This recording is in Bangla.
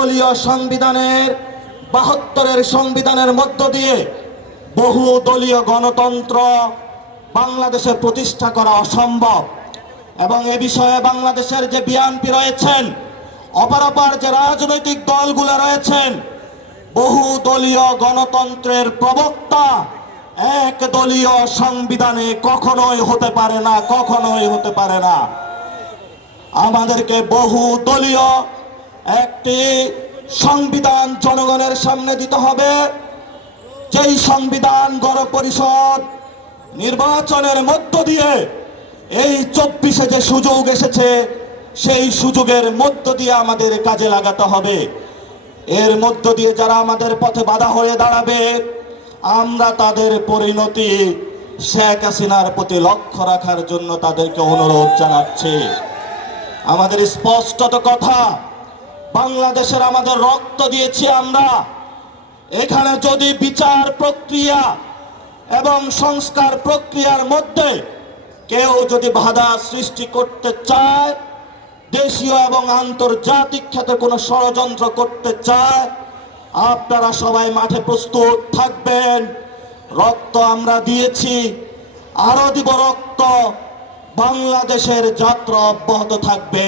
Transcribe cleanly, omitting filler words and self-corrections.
দলীয় সংবিধানের ৭২-এর সংবিধানের মধ্য দিয়ে বহু দলীয় গণতন্ত্র বাংলাদেশে প্রতিষ্ঠা করা অসম্ভব। এবং এ বিষয়ে বাংলাদেশের যে বিএনপি রয়েছেন, অপরাপর যে রাজনৈতিক দলগুলো রয়েছেন, বহু দলীয় গণতন্ত্রের প্রবক্তা এক দলীয় সংবিধানে কখনোই হতে পারে না, কখনোই হতে পারে না। আমাদেরকে বহু দলীয় একটি সংবিধান জনগণের সামনে দিতে হবে, যেই সংবিধান গণপরিষদ নির্বাচনের মধ্য দিয়ে এই ২৪-এ যে সুযোগ এসেছে, সেই সুযোগের মধ্য দিয়ে আমাদের কাজে লাগাতে হবে। এর মধ্য দিয়ে যারা আমাদের পথে বাধা হয়ে দাঁড়াবে, আমরা তাদের পরিণতি শেখ হাসিনার প্রতি লক্ষ্য রাখার জন্য তাদেরকে অনুরোধ জানাচ্ছি। আমাদের স্পষ্টত কথা, বাংলাদেশের আমাদের রক্ত দিয়েছি আমরা। এখানে যদি বিচার প্রক্রিয়া এবং সংস্কার প্রক্রিয়ার মধ্যে কেউ যদি বাধা সৃষ্টি করতে চায়, দেশীয় এবং আন্তর্জাতিক ক্ষেত্রে কোনো ষড়যন্ত্র করতে চায়, আপনারা সবাই মাঠে প্রস্তুত থাকবেন। রক্ত আমরা দিয়েছি, আরো দিব রক্ত। বাংলাদেশের যাত্রা অব্যাহত থাকবে।